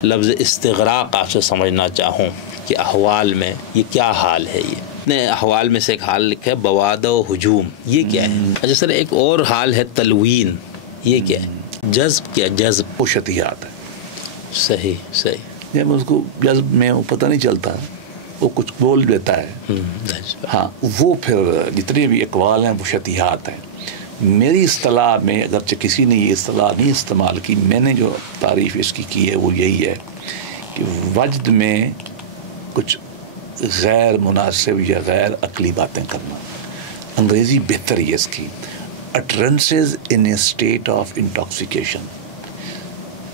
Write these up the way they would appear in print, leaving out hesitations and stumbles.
لفظ استغراق آپ سے سمجھنا چاہوں کہ احوال میں یہ کیا حال ہے. یہ اپنے احوال میں سے ایک حال لکھا ہے بوادہ و ہجوم. یہ کیا ہے؟ اچھا سر، ایک اور حال ہے تلوین. یہ کیا ہے؟ جذب. کیا جذب؟ وہ شتیات ہے. صحیح. جب اس کو جذب میں وہ پتہ نہیں چلتا، وہ کچھ بول دیتا ہے. ہاں، وہ پھر جتنے بھی اقوال ہیں وہ شتیات ہیں. میری اصطلاح میں اگرچہ کسی نے یہ اصطلاح نہیں استعمال کی، میں نے جو تعریف اس کی ہے وہ یہی ہے کہ وجد میں کچھ غیر مناسب یا غیر عقلی باتیں کرنا. انگریزی بہتر ہے اس کی، utterances in a state of intoxication.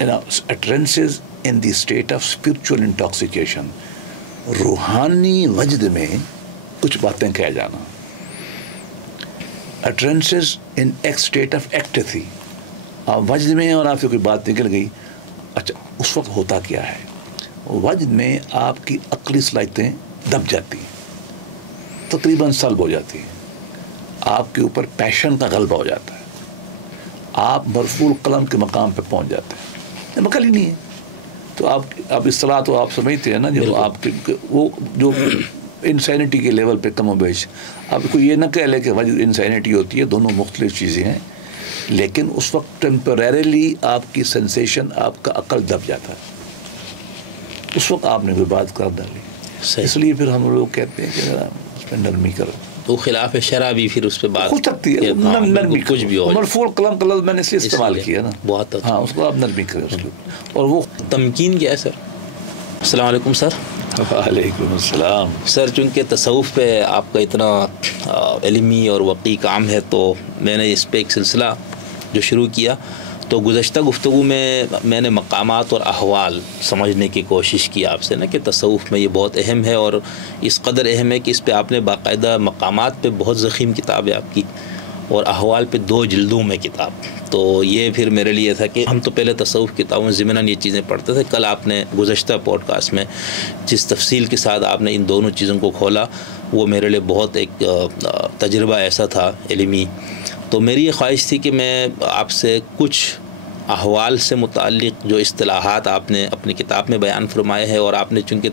Utterances in the state of spiritual intoxication. روحانی وجد میں کچھ باتیں کہہ جانا. utterances in state of ecstasy. آپ وجد میں اور آپ سے کوئی بات نکل گئی، اچھا اس وقت ہوتا کیا ہے؟ وجد میں آپ کی عقلی صلاحیتیں دب جاتی ہیں، تقریباً سلب ہو جاتی ہیں. آپ کے اوپر پیشن کا غلبہ ہو جاتا ہے، آپ مرفوع القلم کے مقام پہ پہنچ جاتے ہیں. مکل ہی نہیں ہے. تو آپ اصطلاح تو آپ سمجھتے ہیں نا، جو آپ وہ جو انسینٹی کے لیول پہ کم و بیش. آپ کو یہ نہ کہہ لے کہ وجد انسینٹی ہوتی ہے، دونوں مختلف چیزیں ہیں. لیکن اس وقت ٹیمپریریلی آپ کی سینسیشن، آپ کا عقل دب جاتا ہے. اس وقت آپ نے کوئی بات کر ڈالی. اس لیے پھر ہم لوگ کہتے ہیں کہ ذرا اس پہ نرمی کرو. تو خلاف شرع بھی پھر اس پہ بات ہو سکتی ہے. نرمی کچھ بھی ہو. مرفوع القلم کا لفظ میں نے اس لیے استعمال کیا نا. بہت ہاں، اس کو آپ نرمی کریں اس کو. اور وہ تمکین کیا ہے سر؟ السلام علیکم سر. وعلیکم السلام. سر، چونکہ تصوف پہ آپ کا اتنا علمی اور وقی کام ہے، تو میں نے اس پہ ایک سلسلہ جو شروع کیا، تو گزشتہ گفتگو میں نے مقامات اور احوال سمجھنے کی کوشش کی آپ سے نا، کہ تصوف میں یہ بہت اہم ہے، اور اس قدر اہم ہے کہ اس پہ آپ نے باقاعدہ مقامات پہ بہت ضخیم کتاب ہے آپ کی، اور احوال پہ 2 جلدوں میں کتاب. تو یہ پھر میرے لیے تھا کہ ہم تو پہلے تصوف کتابوں ضمناً یہ چیزیں پڑھتے تھے. کل آپ نے گزشتہ پوڈ کاسٹ میں جس تفصیل کے ساتھ آپ نے ان دونوں چیزوں کو کھولا، وہ میرے لیے بہت ایک تجربہ ایسا تھا علمی. تو میری یہ خواہش تھی کہ میں آپ سے کچھ احوال سے متعلق جو اصطلاحات آپ نے اپنی کتاب میں بیان فرمائے ہیں، اور آپ نے چونکہ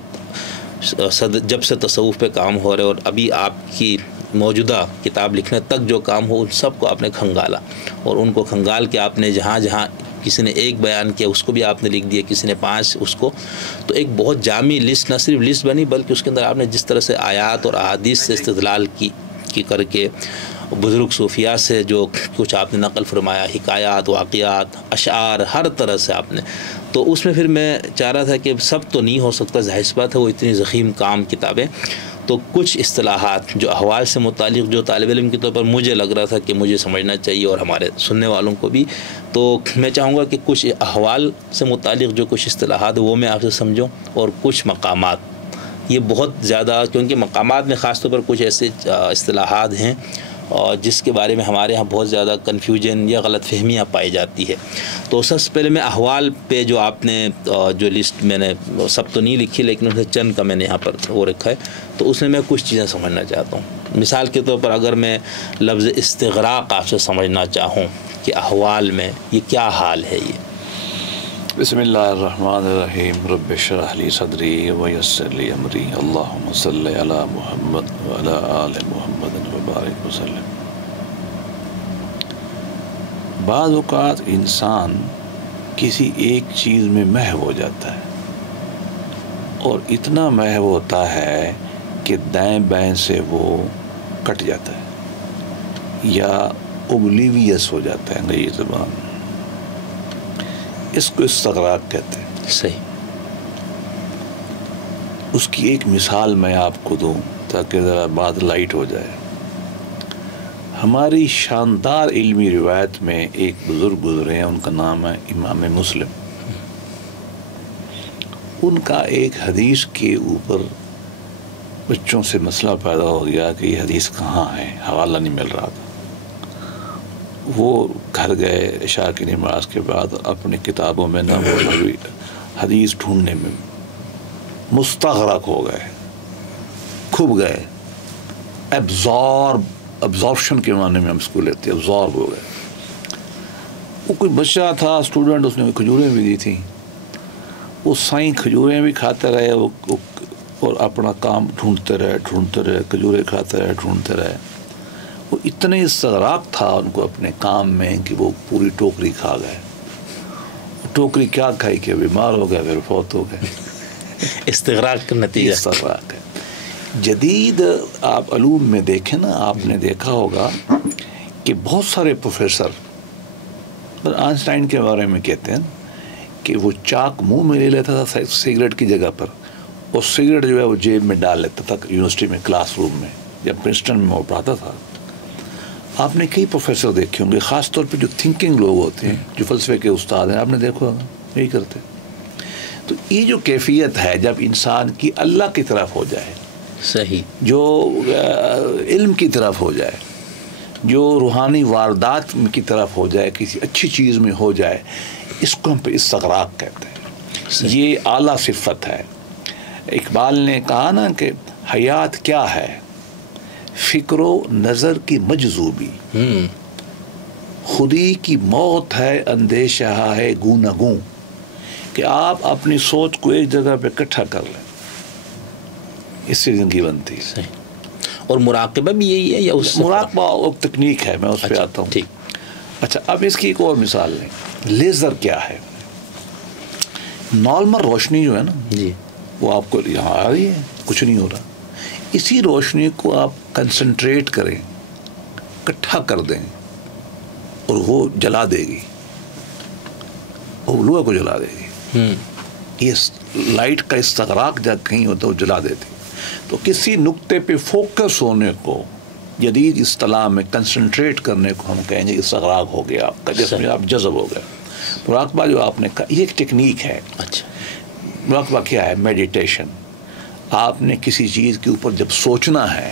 جب سے تصوف پہ کام ہو رہے اور ابھی آپ کی موجودہ کتاب لکھنے تک جو کام ہو، ان سب کو آپ نے کھنگالا، اور ان کو کھنگال کے آپ نے جہاں جہاں کسی نے ایک بیان کیا اس کو بھی آپ نے لکھ دیا، کسی نے 5 اس کو. تو ایک بہت جامع لسٹ، نہ صرف لسٹ بنی بلکہ اس کے اندر آپ نے جس طرح سے آیات اور احادیث سے استدلال کی کر کے، بزرگ صوفیاء سے جو کچھ آپ نے نقل فرمایا، حکایات، واقعات، اشعار، ہر طرح سے آپ نے. تو اس میں پھر میں چاہ رہا تھا کہ سب تو نہیں ہو سکتا، ظاہر سی بات ہے، وہ اتنی ضخیم کام کتابیں. تو کچھ اصطلاحات جو احوال سے متعلق، جو طالب علم کے طور پر مجھے لگ رہا تھا کہ مجھے سمجھنا چاہیے، اور ہمارے سننے والوں کو بھی، تو میں چاہوں گا کہ کچھ احوال سے متعلق جو کچھ اصطلاحات وہ میں آپ سے سمجھوں، اور کچھ مقامات. یہ بہت زیادہ، کیونکہ مقامات میں خاص طور پر کچھ ایسے اصطلاحات ہیں اور جس کے بارے میں ہمارے ہاں بہت زیادہ کنفیوژن یا غلط فہمیاں پائی جاتی ہے. تو سب سے پہلے میں احوال پہ جو آپ نے جو لسٹ، میں نے سب تو نہیں لکھی لیکن اس میں چند کا میں نے یہاں پر وہ رکھا ہے، تو اس میں کچھ چیزیں سمجھنا چاہتا ہوں. مثال کے طور پر اگر میں لفظ استغراق آپ سے سمجھنا چاہوں کہ احوال میں یہ کیا حال ہے. یہ بسم اللہ الرحمن الرحیم. رب اشرح لی صدری ویسر لی امری. اللہم صلی علی محمد وعلی آل محمد وبارک وسلم. بعض اوقات انسان کسی ایک چیز میں محو ہو جاتا ہے، اور اتنا محو ہوتا ہے کہ دائیں بائیں سے وہ کٹ جاتا ہے، یا اوبلیویس ہو جاتا ہے انگریزی زبان. اس کو استغراق کہتے ہیں. صحیح. اس کی ایک مثال میں آپ کو دوں تاکہ ذرا بات لائٹ ہو جائے. ہماری شاندار علمی روایت میں ایک بزرگ گزرے ہیں، ان کا نام ہے امام مسلم. ان کا ایک حدیث کے اوپر بچوں سے مسئلہ پیدا ہو گیا کہ یہ حدیث کہاں ہے، حوالہ نہیں مل رہا تھا. وہ گھر گئے عشاء کی نماز کے بعد، اپنی کتابوں میں نہ موجود حدیث ڈھونڈنے میں مستغرق ہو گئے، کھب گئے. ایبزارپشن کے معنی میں ہم اس کو لیتے ہیں، ایبزارب ہو گئے. وہ کوئی بچہ تھا، اسٹوڈنٹ، اس نے کھجوریں بھی دی تھیں. وہ سائیں کھجوریں بھی کھاتے رہے اور اپنا کام ڈھونڈتے رہے کھجوریں کھاتے رہے ڈھونڈتے رہے. وہ اتنے استغراق تھا ان کو اپنے کام میں کہ وہ پوری ٹوکری کھا گئے. ٹوکری کیا کھائی کہ بیمار ہو گئے, پھر فوت ہو گئے. استغراق کا نتیجہ. استغراق ہے. جدید آپ علوم میں دیکھیں نا, آپ نے دیکھا ہوگا کہ بہت سارے پروفیسر آئنسٹائن کے بارے میں کہتے ہیں کہ وہ چاک منہ میں لے لیتا تھا سگریٹ کی جگہ پر, اور سگریٹ جو ہے وہ جیب میں ڈال لیتا تھا یونیورسٹی میں کلاس روم میں. جب پرنسٹن میں وہ پڑھاتا تھا, آپ نے کئی پروفیسر دیکھے ہوں گے, خاص طور پہ جو تھنکنگ لوگ ہوتے ہیں, جو فلسفے کے استاد ہیں, آپ نے دیکھا ہوگا یہی کرتے. تو یہ جو کیفیت ہے جب انسان کی اللہ کی طرف ہو جائے, صحیح, جو علم کی طرف ہو جائے, جو روحانی واردات کی طرف ہو جائے, کسی اچھی چیز میں ہو جائے, اس کو ہم پہ استغراق کہتے ہیں. یہ اعلیٰ صفت ہے. اقبال نے کہا نا کہ حیات کیا ہے, فکر و نظر کی مجذوبی, خودی کی موت ہے اندیشہ ہے گوں نہ گوں. کہ آپ اپنی سوچ کو ایک جگہ پہ اکٹھا کر لیں, اس سے زندگی بنتی ہے. اور مراقبہ بھی یہی ہے یا اس سے؟ مراقبہ ایک تکنیک ہے, میں اس پہ آتا ہوں. ٹھیک. اچھا, اب اس کی ایک اور مثال لیں. لیزر کیا ہے؟ نارمل روشنی جو ہے نا جی, وہ آپ کو یہاں آ رہی ہے, کچھ نہیں ہو رہا. اسی روشنی کو آپ کنسنٹریٹ کریں, اکٹھا کر دیں, اور وہ جلا دے گی, وہ لوہے کو جلا دے گی. یہ لائٹ کا استغراق جب کہیں ہوتا ہے وہ جلا دیتی. تو کسی نقطے پہ فوکس ہونے کو, جدید اصطلاح میں کنسنٹریٹ کرنے کو ہم کہیں گے استغراق ہو گیا آپ کا, جس میں آپ جذب ہو گئے. مراقبہ جو آپ نے کہا یہ ایک ٹیکنیک ہے. اچھا, مراقبہ کیا ہے؟ میڈیٹیشن. آپ نے کسی چیز کے اوپر جب سوچنا ہے,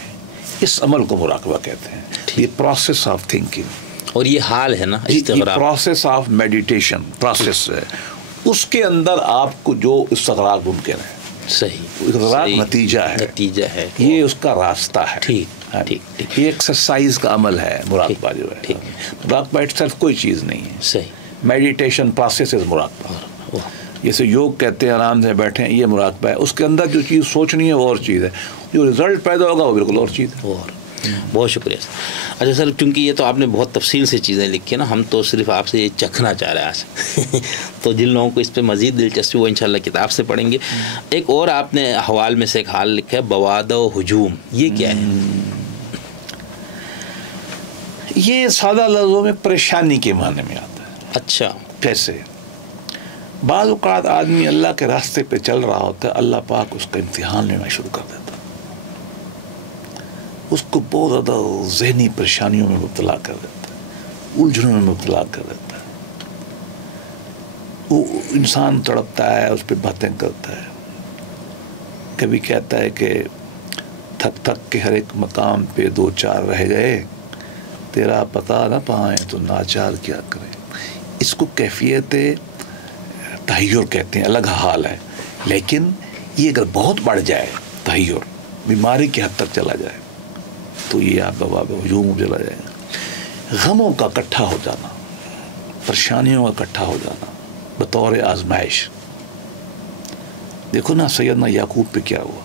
اس عمل کو مراقبہ کہتے ہیں. یہ پروسیس آف تھنکنگ, اور یہ حال ہے نا استغراق, پروسیس آف میڈیٹیشن پروسیس ہے. اس کے اندر آپ کو جو استغراق ممکن ہے. صحیح, استغراق نتیجہ ہے, یہ اس کا راستہ ہے. ٹھیک ٹھیک. یہ ایکسرسائز کا عمل ہے مراقبہ جو ہے. مراقبہ اٹ سیلف کوئی چیز نہیں ہے. صحیح. میڈیٹیشن پروسیس از مراقبہ. جیسے یوگ کہتے ہیں آرام سے بیٹھے ہیں, یہ مراقبہ ہے. اس کے اندر جو چیز سوچنی ہے وہ اور چیز ہے, جو رزلٹ پیدا ہوگا وہ بالکل اور چیز ہے. اور بہت شکریہ سر. اچھا سر, کیونکہ یہ تو آپ نے بہت تفصیل سے چیزیں لکھی ہیں نا, ہم تو صرف آپ سے یہ چکھنا چاہ رہے ہیں آج. تو جن لوگوں کو اس پہ مزید دلچسپی وہ انشاءاللہ کتاب سے پڑھیں گے. ایک اور آپ نے احوال میں سے ایک حال لکھا ہے, بوادہ و ہجوم, یہ کیا ہے؟ یہ سادہ لفظوں میں پریشانی کے معنی میں آتا ہے. اچھا, کیسے؟ بعض اوقات آدمی اللہ کے راستے پہ چل رہا ہوتا ہے, اللہ پاک اس کا امتحان لینا شروع کر دیتا, اس کو بہت زیادہ ذہنی پریشانیوں میں مبتلا کر دیتا ہے, الجھنوں میں مبتلا کر دیتا ہے. وہ انسان تڑپتا ہے, اس پہ باتیں کرتا ہے. کبھی کہتا ہے کہ تھک تھک کے ہر ایک مقام پہ دو چار رہ گئے, تیرا پتہ نہ پائیں تو ناچار کیا کریں. اس کو کیفیت تحیر کہتے ہیں, الگ حال ہے. لیکن یہ اگر بہت بڑھ جائے تحیر, بیماری کی حد تک چلا جائے, تو یہ آپ کا باب ہجوم چلا جائے گا. غموں کا اکٹھا ہو جانا, پریشانیوں کا اکٹھا ہو جانا بطور آزمائش. دیکھو نا سیدنا یعقوب پہ کیا ہوا,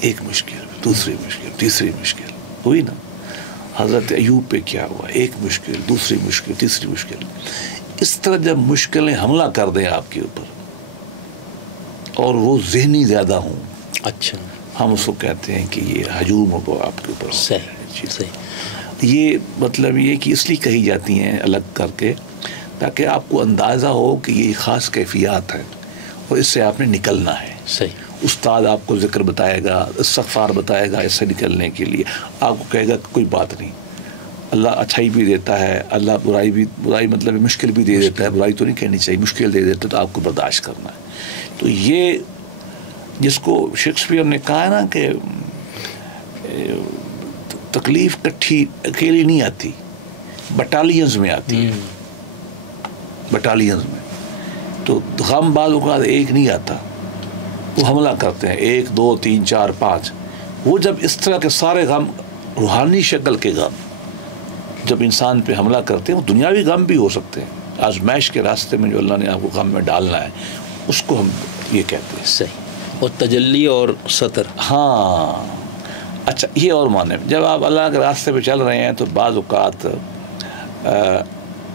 ایک مشکل, دوسری مشکل, تیسری مشکل ہوئی نا. حضرت ایوب پہ کیا ہوا, ایک مشکل, دوسری مشکل, تیسری مشکل. اس طرح جب مشکلیں حملہ کر دیں آپ کے اوپر اور وہ ذہنی زیادہ ہوں, اچھا, ہم اس کو کہتے ہیں کہ یہ ہجوم ہو آپ کے اوپر. صحیح. یہ مطلب یہ کہ اس لیے کہی جاتی ہیں الگ کر کے, تاکہ آپ کو اندازہ ہو کہ یہ خاص کیفیات ہیں اور اس سے آپ نے نکلنا ہے. صحیح. استاد آپ کو ذکر بتائے گا, استغفار بتائے گا, اس سے نکلنے کے لیے. آپ کو کہے گا کوئی بات نہیں, اللہ اچھائی بھی دیتا ہے, اللہ برائی مطلب مشکل بھی دے دیتا ہے. برائی تو نہیں کہنی چاہیے, مشکل دے دیتا ہے, تو آپ کو برداشت کرنا ہے. تو یہ جس کو شیکسپیئر نے کہا ہے نا کہ تکلیف کٹھی اکیلی نہیں آتی, بٹالینز میں آتی ہے. بٹالینز میں تو غم بعض اوقات ایک نہیں آتا, وہ حملہ کرتے ہیں 1 2 3 4 5. وہ جب اس طرح کے سارے غم, روحانی شکل کے غم جب انسان پہ حملہ کرتے ہیں, وہ دنیاوی غم بھی ہو سکتے ہیں. آزمائش کے راستے میں جو اللہ نے آپ کو غم میں ڈالنا ہے, اس کو ہم یہ کہتے ہیں. صحیح. اور تجلی اور سطر. ہاں اچھا یہ اور معنی جب آپ اللہ کے راستے پہ چل رہے ہیں تو بعض اوقات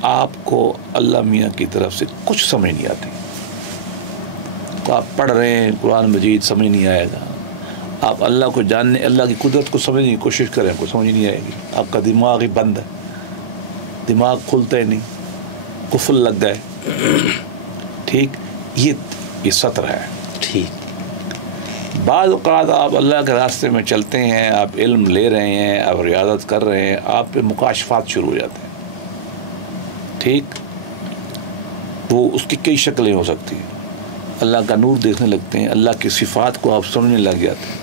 آپ کو اللہ میاں کی طرف سے کچھ سمجھ نہیں آتی. تو آپ پڑھ رہے ہیں قرآن مجید سمجھ نہیں آئے گا. آپ اللہ کو جاننے اللہ کی قدرت کو سمجھنے کی کوشش کریں کو سمجھ نہیں آئے گی. آپ کا دماغ ہی بند ہے, دماغ کھلتا ہی نہیں, قفل لگ گئے. ٹھیک یہ سطر ہے. ٹھیک. بعض اوقات آپ اللہ کے راستے میں چلتے ہیں, آپ علم لے رہے ہیں, آپ ریاضت کر رہے ہیں, آپ پہ مکاشفات شروع ہو جاتے ہیں. ٹھیک. وہ اس کی کئی شکلیں ہو سکتی ہیں. اللہ کا نور دیکھنے لگتے ہیں, اللہ کی صفات کو آپ سمجھنے لگ جاتے ہیں.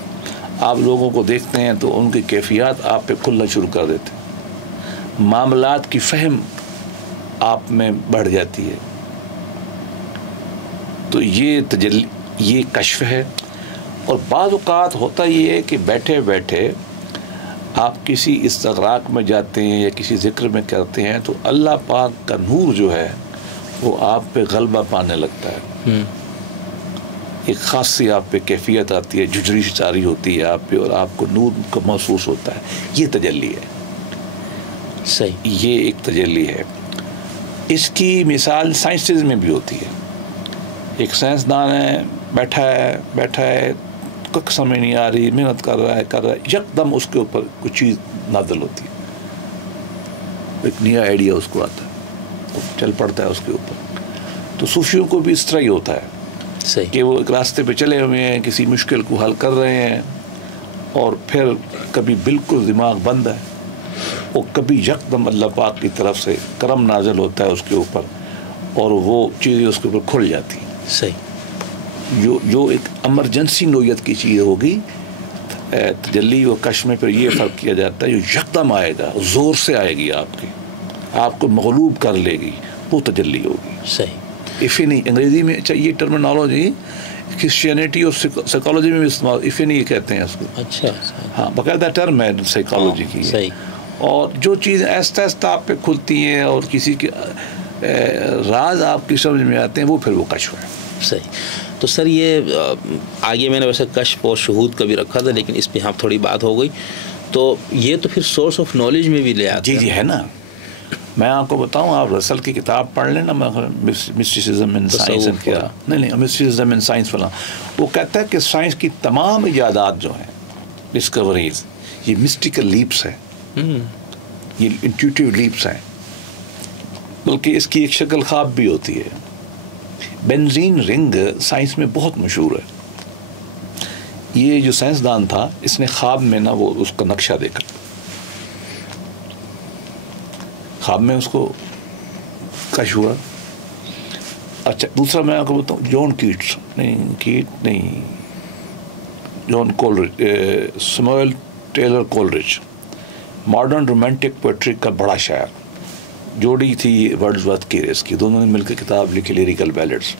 آپ لوگوں کو دیکھتے ہیں تو ان کی کیفیات آپ پہ کھلنا شروع کر دیتے ہیں. معاملات کی فہم آپ میں بڑھ جاتی ہے. تو یہ تجلی, یہ کشف ہے. اور بعض اوقات ہوتا یہ ہے کہ بیٹھے بیٹھے آپ کسی استغراق میں جاتے ہیں یا کسی ذکر میں کرتے ہیں تو اللہ پاک کا نور جو ہے وہ آپ پہ غلبہ پانے لگتا ہے. ایک خاصی آپ پہ کیفیت آتی ہے, جھجری سی جاری ہوتی ہے آپ پہ اور آپ کو نور کا محسوس ہوتا ہے. یہ تجلی ہے. صحیح. یہ ایک تجلی ہے. اس کی مثال سائنسز میں بھی ہوتی ہے. ایک سائنسدان ہے, بیٹھا ہے کچھ سمجھ نہیں آ رہی, محنت کر رہا ہے, یکدم اس کے اوپر کچھ چیز نازل ہوتی ہے. ایک نیا آئیڈیا اس کو آتا ہے, چل پڑتا ہے اس کے اوپر. تو صوفیوں کو بھی اس طرح ہی ہوتا ہے. صحیح. کہ وہ ایک راستے پہ چلے ہوئے ہیں, کسی مشکل کو حل کر رہے ہیں, اور پھر کبھی بالکل دماغ بند ہے, اور کبھی یکدم اللہ پاک کی طرف سے کرم نازل ہوتا ہے اس کے اوپر, اور وہ چیزیں اس کے اوپر کھل جاتی ہیں. صحیح. جو ایک ایمرجنسی نوعیت کی چیز ہوگی, تجلی و کشف میں پھر یہ فرق کیا جاتا ہے جو یکدم آئے گا, زور سے آئے گی, آپ کو مغلوب کر لے گی, وہ تجلی ہوگی. صحیح. افینی انگریزی میں یہ ٹرمینالوجی کرسچینٹی اور سائیکالوجی میں بھی استعمال, افینی کہتے ہیں اس کو. اچھا. ہاں باقاعدہ ٹرم ہے سائیکالوجی کی. صحیح. اور جو چیزیں آہستہ آہستہ آپ پہ کھلتی ہیں اور کسی کے راز آپ کی سمجھ میں آتے ہیں, وہ پھر وہ کشف ہے. صحیح. تو سر یہ آگے میں نے ویسے کشف اور شہود کا بھی رکھا تھا, لیکن اس پہ یہاں تھوڑی بات ہو گئی. تو یہ تو پھر سورس آف نالج میں بھی لے آتے ہیں. جی ہے نا. میں آپ کو بتاؤں, آپ رسل کی کتاب پڑھ لیں نا, مسٹیسزم ان سائنس کیا نہیں مسٹیسزم ان سائنس والا, وہ کہتا ہے کہ سائنس کی تمام ایجادات جو ہیں, ڈسکوریز, یہ مسٹیکل لیپس ہیں, یہ انٹیوٹیو لیپس ہیں. بلکہ اس کی ایک شکل خواب بھی ہوتی ہے. بینزین رنگ سائنس میں بہت مشہور ہے. یہ جو سائنسدان تھا, اس نے خواب میں نا وہ اس کا نقشہ دیکھا, خواب میں اس کو کشف ہوا. اچھا دوسرا میں آپ کو بتاؤں, جان کیٹ نہیں John Coleridge, Samuel Taylor Coleridge, modern romantic poetry کا بڑا شاعر. جوڑی تھی ورڈزورتھ کی ریس کی, دونوں نے مل کے کتاب لکھی لیریکل بیلڈس.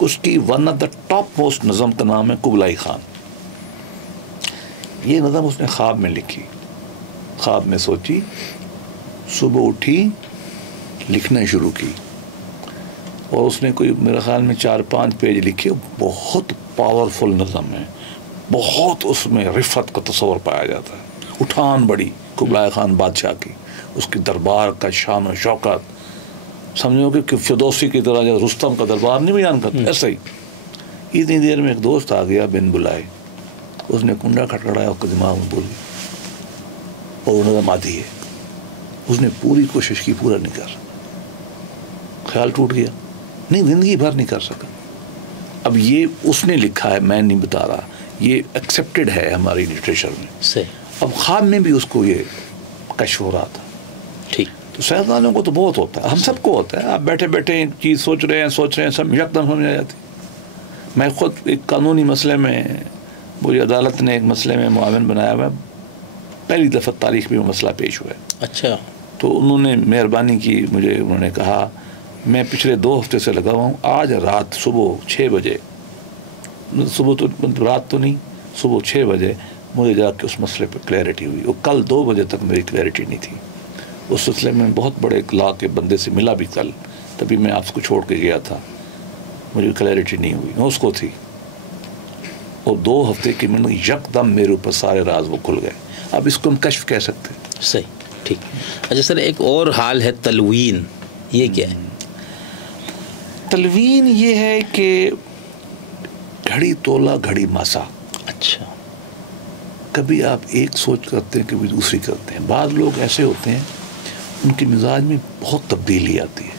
اس کی one of the top most نظم کا نام ہے قبلائی خان. یہ نظم اس نے خواب میں لکھی. خواب میں سوچی, صبح اٹھی, لکھنا شروع کی, اور اس نے کوئی میرے خیال میں 4-5 پیج لکھے. بہت پاورفل نظم ہے, بہت اس میں رفت کا تصور پایا جاتا ہے. اٹھان بڑی قبلائی خان بادشاہ کی, اس کی دربار کا شان و شوکت, سمجھو کہ فردوسی کی طرح جب رستم کا دربار نہیں بیان کرتا, ایسا ہی. اتنی دیر میں ایک دوست آ گیا بن بلائے, اس نے کنڈا کھٹکھڑایا, اس کے دماغ میں بولی, اور وہ نظم آتی ہے. اس نے پوری کوشش کی, پورا نہیں کر, خیال ٹوٹ گیا, نہیں زندگی بھر نہیں کر سکا. اب یہ اس نے لکھا ہے, میں نہیں بتا رہا, یہ ایکسیپٹڈ ہے ہماری لٹریچر میں. اب خواب میں بھی اس کو یہ کشف ہو رہا تھا. ٹھیک. تو سائنسدانوں کو تو بہت ہوتا ہے, ہم سب کو ہوتا ہے. آپ بیٹھے بیٹھے چیز سوچ رہے ہیں سب یکدم سمجھ آ جاتی. میں خود ایک قانونی مسئلے میں, مجھے عدالت نے ایک مسئلے میں معاون بنایا ہوا, پہلی دفعہ تاریخ میں وہ مسئلہ پیش ہوا ہے. اچھا. تو انہوں نے مہربانی کی مجھے, انہوں نے کہا میں پچھلے 2 ہفتے سے لگا ہوا ہوں, آج رات صبح 6 بجے, صبح تو رات تو نہیں, صبح 6 بجے مجھے جا کے اس مسئلے پہ کلیئرٹی ہوئی. اور کل 2 بجے تک میری کلیئرٹی نہیں تھی. اس سلسلے میں بہت بڑے لا کے بندے سے ملا بھی کل, تبھی میں آپ کو چھوڑ کے گیا تھا. مجھے کلیئرٹی نہیں ہوئی، نہ اس کو تھی، اور 2 ہفتے کے میں یکدم میرے اوپر سارے راز وہ کھل گئے. اب اس کو ہم کشف کہہ سکتے ہیں. صحیح، ٹھیک. اچھا سر، ایک اور حال ہے تلوین، یہ کیا ہے؟ تلوین یہ ہے کہ گھڑی تولا گھڑی ماسا. اچھا. کبھی آپ ایک سوچ کرتے ہیں، کبھی دوسری کرتے ہیں. بعض لوگ ایسے ہوتے ہیں ان کے مزاج میں بہت تبدیلی آتی ہے،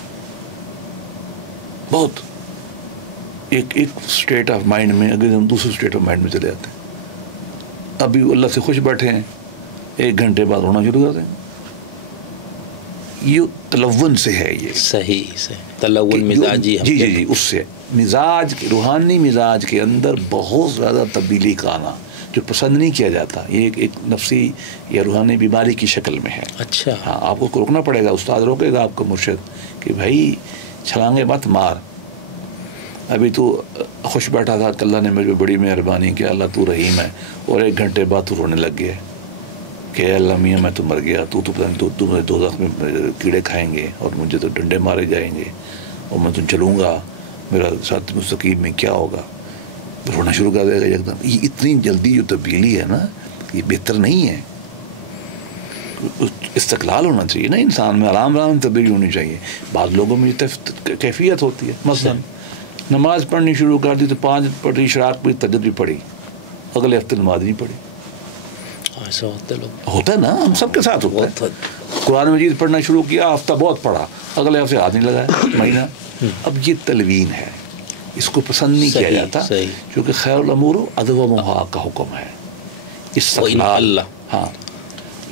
بہت. ایک اسٹیٹ آف مائنڈ میں اگر ہم دوسرے اسٹیٹ آف مائنڈ میں چلے جاتے ہیں. ابھی اللہ سے خوش بیٹھے ہیں، 1 گھنٹے بعد رونا شروع کر دیں. یہ تلون سے ہے. یہ صحیح سے تلون مزاجی. جی اس سے مزاج، روحانی مزاج کے اندر بہت زیادہ تبدیلی کا آنا جو پسند نہیں کیا جاتا. یہ ایک نفسی یا روحانی بیماری کی شکل میں ہے. اچھا. ہاں، آپ کو روکنا پڑے گا. استاد روکے گا آپ کو، مرشد، کہ بھائی چھلانگے مت مار. ابھی تو خوش بیٹھا تھا کہ اللہ نے مجھے بڑی مہربانی کی، اللہ تو رحیم ہے، اور 1 گھنٹے بعد تو رونے لگ گیا کہ اللہ میاں میں تو مر گیا، تو پتہ نہیں تو مجھے دوزخ میں کیڑے کھائیں گے اور مجھے تو ڈنڈے مارے جائیں گے اور میں تو چلوں گا، میرا ساتھ مستقیم میں کیا ہوگا. رونا شروع کر دے گا ایک دم. یہ اتنی جلدی جو تبدیلی ہے نا، یہ بہتر نہیں ہے. استقلال ہونا چاہیے نا انسان میں، آرام تبدیلی ہونی چاہیے. بعض لوگوں میں یہ کیفیت ہوتی ہے. مثلا نماز پڑھنی شروع کر دی تو 5 پڑھی، شراک پڑھی، تہجد بھی پڑھی، اگلے ہفتے نماز نہیں پڑھی. ایسا ہوتا ہے نا، ہم سب کے ساتھ ہوتا ہے. قرآن مجید پڑھنا شروع کیا، ہفتہ بہت پڑھا، اگلے ہفتے ہاتھ نہیں لگایا، مہینہ. اب یہ تلوین ہے، اس کو پسند نہیں کیا جاتا، کیونکہ خیر الامور ادومھا کا حکم ہے. استقلال، ہاں،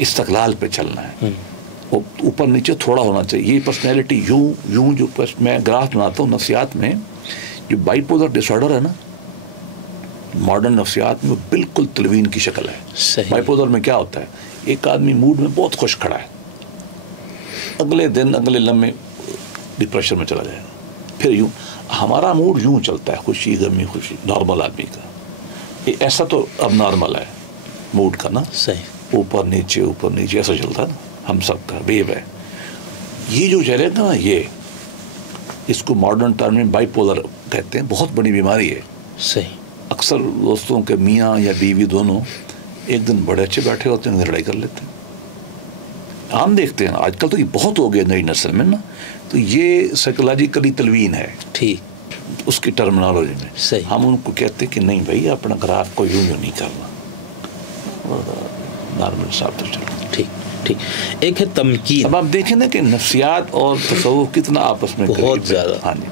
استقلال پہ چلنا ہے. اوپر نیچے تھوڑا ہونا چاہیے. یہ پرسنالٹی یوں جو میں گراف بناتا ہوں نفسیات میں، جو بائی پولر ڈس آرڈر ہے نا ماڈرن نفسیات میں، بالکل تلوین کی شکل ہے. بائی پولر میں کیا ہوتا ہے، ایک آدمی موڈ میں بہت خوش کھڑا ہے، اگلے دن اگلے لمحے ڈپریشن میں چلا جائے گا. پھر یوں ہمارا موڈ یوں چلتا ہے، خوشی غمی خوشی، نارمل آدمی کا. یہ ایسا تو اب نارمل ہے موڈ کا نا، صحیح، اوپر نیچے ایسا چلتا ہے نا ہم سب کا ویو ہے. یہ جو چلے گا نا، یہ اس کو ماڈرن ٹرم میں بائی پولر کہتے ہیں. بہت بڑی بیماری ہے. صحیح. اکثر دوستوں کے میاں یا بیوی دونوں ایک دن بڑے اچھے بیٹھے ہوتے ہیں، لڑائی کر لیتے ہیں. عام دیکھتے ہیں آج کل تو یہ بہت ہو گیا نئی نسل میں نا. تو یہ سائیکولوجیکلی تلوین ہے، ٹھیک، اس کی ٹرمنالوجی میں. صحیح. ہم ان کو کہتے ہیں کہ نہیں بھائی، اپنا گراف کو یوں نہیں کرنا، نارمل صاحب تو چلو. ٹھیک. ایک ہے تمکین. اب آپ دیکھیں نا کہ نفسیات اور تصوف کتنا آپس میں بہت زیادہ. ہاں جی،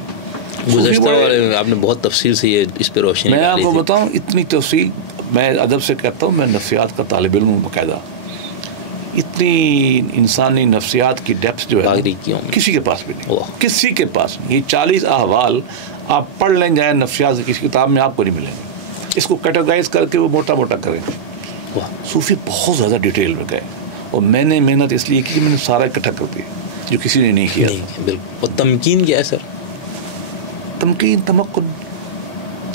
گزشتہ اور آپ نے بہت تفصیل سے یہ اس پہ روشنی میں ڈالی آپ کو تھی. بتاؤں اتنی تفصیل میں ادب سے کہتا ہوں. میں نفسیات کا طالب علم ہوں باقاعدہ. اتنی انسانی نفسیات کی ڈیپتھ جو ہے کسی کے پاس بھی نہیں، کسی کے پاس نہیں. یہ 40 احوال آپ پڑھ لیں جائیں نفسیات کی کتاب میں، آپ کو نہیں ملیں گے. اس کو کیٹاگرائز کر کے وہ موٹا کریں. صوفی بہت زیادہ ڈیٹیل میں گئے، اور میں نے محنت اس لیے کی کہ میں نے سارا اکٹھا کر دیا جو کسی نے نہیں کیا. بالکل. اور تمکین کیا ہے سر؟ تمکین، تمکن،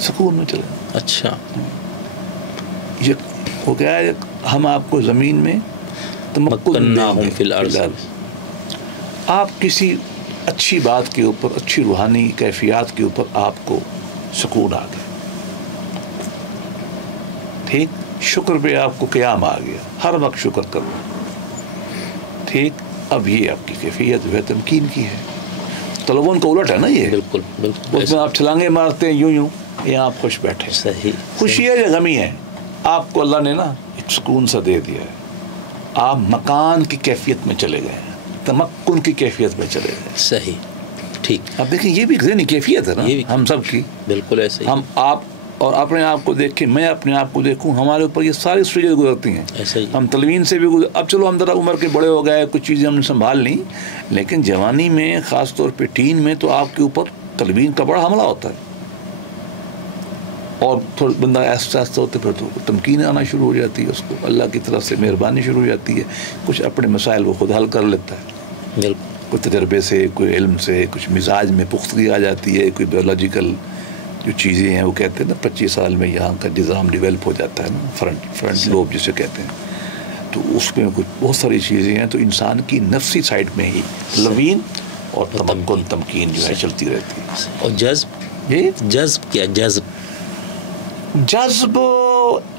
سکون میں چلے. اچھا. یہ ہو گیا ہے، ہم آپ کو زمین میں مکناہم فی الارض. آپ کسی اچھی بات کے اوپر، اچھی روحانی کیفیات کے اوپر آپ کو سکون آ گیا، ٹھیک. شکر پہ آپ کو قیام آ گیا، ہر وقت شکر کرو، ٹھیک. اب یہ آپ کی کیفیت جو ہے تمکین کی ہے. تلون کا الٹ ہے نا یہ. بالکل. اس میں آپ چھلانگے مارتے ہیں یوں، یہاں آپ خوش بیٹھے. صحیح. خوشی ہے یا غمی ہے، آپ کو اللہ نے نا ایک سکون سا دے دیا ہے. آپ مکان کی کیفیت میں چلے گئے، تمکن کی کیفیت میں چلے گئے. صحیح. ٹھیک. اب دیکھیں یہ بھی ذہنی کیفیت ہے نا ہم سب کی. بالکل ایسے ہم آپ اور اپنے آپ کو دیکھ کے میں اپنے آپ کو دیکھوں، ہمارے اوپر یہ ساری سٹیجز گزرتی ہیں. ہم تلوین سے بھی اب چلو ہم ذرا عمر کے بڑے ہو گئے، کچھ چیزیں ہم نے سنبھال لیں، لیکن جوانی میں خاص طور پہ ٹین میں تو آپ کے اوپر تلوین کا بڑا حملہ ہوتا ہے. اور تھوڑا بندہ آہستہ ہوتے پھر تو تمکین آنا شروع ہو جاتی ہے، اس کو اللہ کی طرف سے مہربانی شروع ہو جاتی ہے. کچھ اپنے مسائل وہ خود حل کر لیتا ہے. بالکل. کوئی تجربے سے، کوئی علم سے، کچھ مزاج میں پختگی آ جاتی ہے، کوئی بیولوجیکل جو چیزیں ہیں وہ کہتے ہیں نا 25 سال میں یہاں کا نظام ڈیولپ ہو جاتا ہے نا، فرنٹ لوب جسے کہتے ہیں. تو اس میں کچھ بہت ساری چیزیں ہیں. تو انسان کی نفسی سائڈ میں ہی تلوین اور تمکن، تمکین جو ہے چلتی رہتی ہے. اور جذب یہ جذب کیا؟ جذب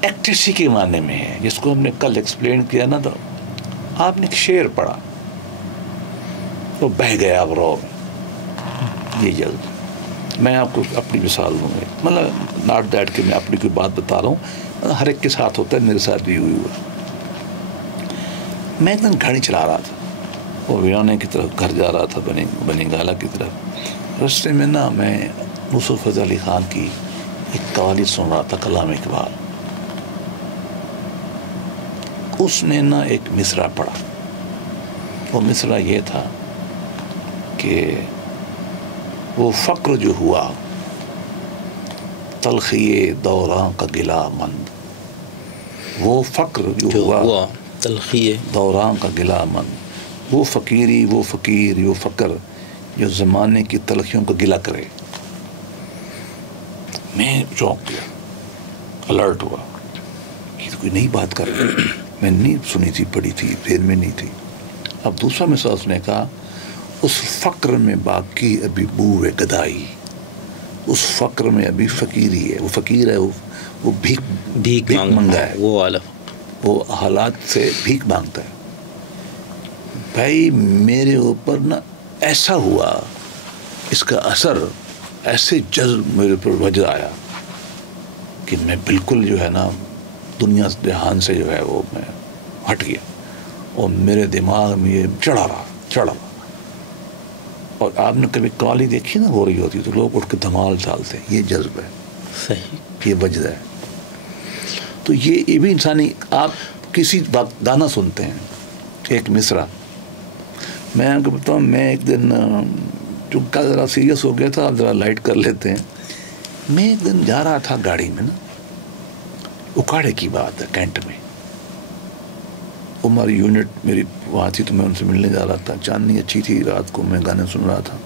ایکٹیسی کے معنی میں ہے، جس کو ہم نے کل ایکسپلین کیا نا، تو آپ نے ایک شعر پڑھا تو بہہ گیا اب رو میں، یہ جذب۔ میں آپ کو اپنی مثال دوں گا، مطلب ناٹ دیٹ کہ میں اپنی کوئی بات بتا رہا ہوں، ہر ایک کے ساتھ ہوتا ہے، میرے ساتھ بھی ہوئی ہوا۔ میں ایک دن گاڑی چلا رہا تھا، وہ ویرانے کی طرف گھر جا رہا تھا، بنی گالا کی طرف۔ راستے میں نا میں نصرت فتح علی خان کی ایک قوالی سن رہا تھا، کلام اقبال۔ اس نے نا ایک مصرع پڑھا، وہ مصرع یہ تھا کہ وہ فقر جو ہوا تلخی دوراں کا گلا مند، وہ فقر جو ہوا تلخی دوراں کا گلا مند، وہ فقیری وہ فقیر وہ فقر جو زمانے کی تلخیوں کا گلا کرے۔ میں چونک گیا، الرٹ ہوا، یہ تو کوئی نئی بات کر رہا، میں نہیں سنی تھی، پڑھی تھی، پھر میں نہیں تھی۔ اب دوسرا مثال اس نے کہا، اس فقر میں باقی ابھی بو ہے گدائی، اس فقر میں ابھی فقیری ہے، وہ فقیر ہے، وہ بھیک منگا ہے، وہ والا وہ حالات سے بھیک مانگتا ہے۔ بھائی میرے اوپر نا ایسا ہوا، اس کا اثر ایسے جذب میرے اوپر وجہ آیا کہ میں بالکل جو ہے نا دنیا جہان سے جو ہے وہ میں ہٹ گیا، اور میرے دماغ میں یہ چڑھا رہا۔ اور آپ نے کبھی قوالی دیکھی نا ہو رہی ہوتی تو لوگ اٹھ کے دھمال ڈالتے ہیں، یہ جذب ہے، صحیح، یہ وجہ ہے۔ تو یہ بھی انسانی، آپ کسی بات گانا سنتے ہیں ایک مصرع، میں آپ کو بتاؤں، میں ایک دن چونکہ ذرا سیریس ہو گیا تھا، آپ ذرا لائٹ کر لیتے ہیں، میں ایک دن جا رہا تھا گاڑی میں نا، اکاڑے کی بات ہے، کینٹ میں، ہماری یونٹ میری وہاں تھی تو میں ان سے ملنے جا رہا تھا، چاندنی اچھی تھی، رات کو میں گانے سن رہا تھا۔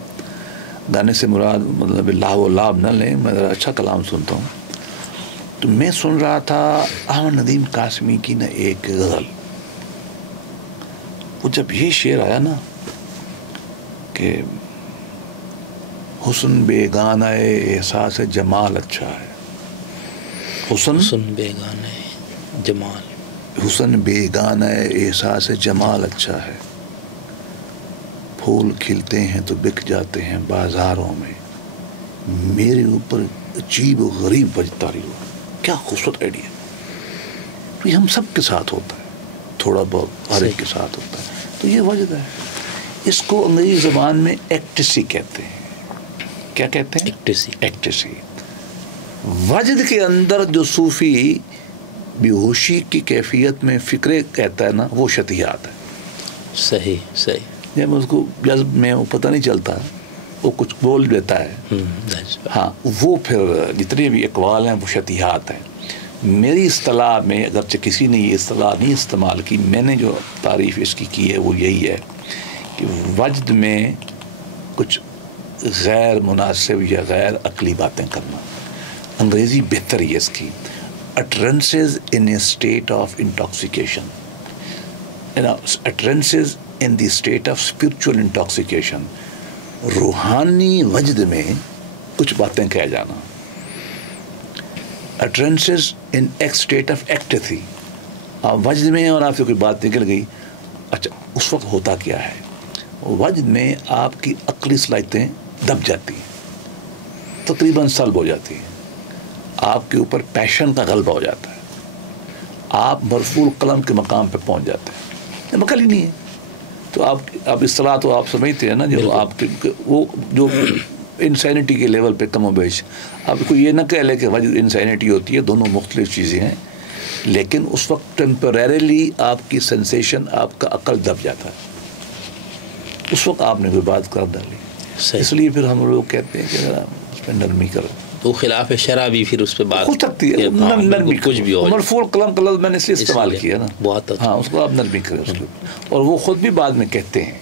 گانے سے مراد مطلب لاو و لاب نہ لیں، میں ذرا اچھا کلام سنتا ہوں۔ تو میں سن رہا تھا احمد ندیم قاسمی کی نا ایک غزل، وہ جب یہ شعر آیا نا کہ حسن بیگانہ احساس جمال اچھا ہے، حسن بیگانہ جمال، حسن بیگانہ احساس جمال اچھا ہے، پھول کھلتے ہیں تو بک جاتے ہیں بازاروں میں، میرے اوپر عجیب و غریب بجتا رہی ہو۔ کیا خوبصورت آئیڈیا، تو یہ ہم سب کے ساتھ ہوتا ہے، تھوڑا بہت ہر ایک کے ساتھ ہوتا ہے۔ تو یہ وجد ہے، اس کو انگریزی زبان میں ایکٹسی کہتے ہیں۔ کیا کہتے ہیں؟ ایکٹسی۔ وجد کے اندر جو صوفی بے ہوشی کی کیفیت میں فکرے کہتا ہے نا، وہ شتیات ہے۔ صحیح۔ جب اس کو جذب میں وہ پتہ نہیں چلتا، وہ کچھ بول دیتا ہے، ہاں، وہ پھر جتنے بھی اقوال ہیں وہ شتیات ہیں۔ میری اصطلاح میں اگرچہ کسی نے یہ اصطلاح نہیں استعمال کی، میں نے جو تعریف اس کی ہے وہ یہی ہے کہ وجد میں کچھ غیر مناسب یا غیر عقلی باتیں کرنا، انگریزی بہتر ہے اس کی، utterances in a state of intoxication, utterances in the state of spiritual intoxication، روحانی وجد میں کچھ باتیں کہہ جانا، utterances in a state of ecstasy، آپ وجد میں اور آپ سے کوئی بات نکل گئی، اچھا اس وقت ہوتا کیا ہے، وجد میں آپ کی عقلی صلاحیتیں دب جاتی ہیں، تقریباً سلب ہو جاتی ہیں، آپ کے اوپر پیشن کا غلبہ ہو جاتا ہے، آپ مرفوع القلم کے مقام پہ پہنچ جاتے ہیں، عقل ہی نہیں ہے۔ تو آپ اصطلاح تو آپ سمجھتے ہیں نا، جو آپ کے وہ جو انسینٹی کے لیول پہ کم و بیش، آپ کو یہ نہ کہہ لے کہ وجد انسینٹی ہوتی ہے، دونوں مختلف چیزیں ہیں، لیکن اس وقت ٹیمپریریلی آپ کی سینسیشن، آپ کا عقل دب جاتا ہے، اس وقت آپ نے کوئی بات کر ڈالی۔ اس لیے پھر ہم لوگ کہتے ہیں کہ ذرا اس پہ نرمی کرو، تو خلاف شرع بھی پھر اس پہ بات ہو سکتی ہے، نرمی کچھ بھی ہو، مرفوع القلم کا لفظ میں نے اس لیے استعمال کیا نا، بہت ہاں، اس کو آپ نرمی کریں اس کے، اور وہ خود بھی بعد میں کہتے ہیں،